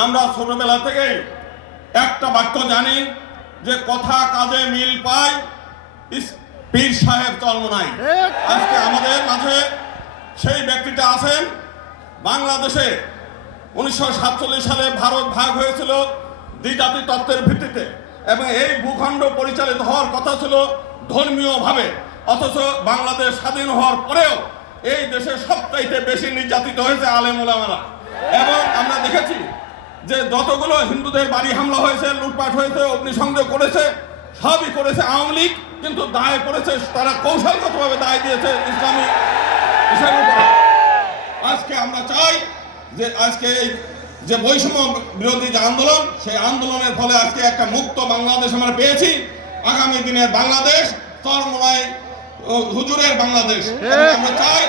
আমরা ছোটবেলা থেকেই একটা বাক্য জানি যে কথা কাজে মিল পায় পীর সাহেব চর্ম নাই। আজকে আমাদের মাঝে সেই ব্যক্তিটা আছেন। বাংলাদেশে উনিশশো সাতচল্লিশ সালে ভারত ভাগ হয়েছিল দ্বিজাতি তত্ত্বের ভিত্তিতে এবং এই ভূখণ্ড পরিচালিত হওয়ার কথা ছিল ধর্মীয়ভাবে। অথচ বাংলাদেশ স্বাধীন হওয়ার পরেও এই দেশে সবচাইতে বেশি নির্যাতিত হয়েছে আলেম ওলামারা এবং আমরা দেখেছি যে যতগুলো হিন্দুদের বাড়ি হামলা হয়েছে লুটপাট হয়েছে অগ্নিসংযোগ করেছে সবই করেছে আওয়ামী লীগ কিন্তু দায় করেছে তারা কৌশলগতভাবে দায় দিয়েছে ইসলামী হিসেবে আজকে আমরা চাই যে আজকে এই যে বৈষম্য বিরোধী যে আন্দোলন সেই আন্দোলনের ফলে আজকে একটা মুক্ত বাংলাদেশ আমরা পেয়েছি। আগামী দিনের বাংলাদেশ চরমরায় হুজুরের বাংলাদেশ। আমরা চাই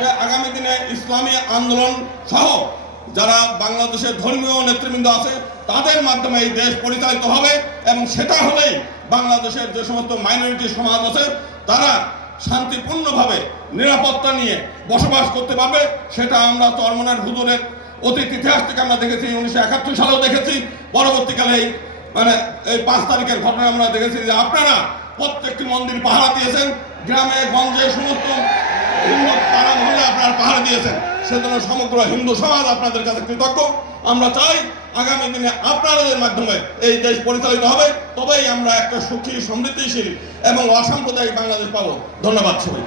যে আগামী দিনে ইসলামী আন্দোলন সহ যারা বাংলাদেশের ধর্মীয় নেতৃবৃন্দ আছে, তাদের মাধ্যমে এই দেশ পরিচালিত হবে এবং সেটা হলেই বাংলাদেশের যে সমস্ত মাইনরিটি সমাজ আছে, তারা শান্তিপূর্ণভাবে নিরাপত্তা নিয়ে বসবাস করতে পারবে। সেটা আমরা চরমনার হুজুরের অতীত ইতিহাস থেকে আমরা দেখেছি, উনিশশো একাত্তর সালেও দেখেছি। পরবর্তীকালে এই মানে এই পাঁচ তারিখের ঘটনা আমরা দেখেছি যে আপনারা প্রত্যেকটি মন্দির পাহারা দিয়েছেন। গ্রামে, গঞ্জে, সমস্ত মহলে পাহাড় দিয়েছেন। সেজন্য সমগ্র হিন্দু সমাজ আপনাদের কাছে কৃতজ্ঞ। আমরা চাই আগামী দিনে আপনাদের মাধ্যমে এই দেশ পরিচালিত হবে। তবেই আমরা একটা সুখী, সমৃদ্ধিশীল এবং অসাম্প্রদায়িক বাংলাদেশ পাবো। ধন্যবাদ সবাই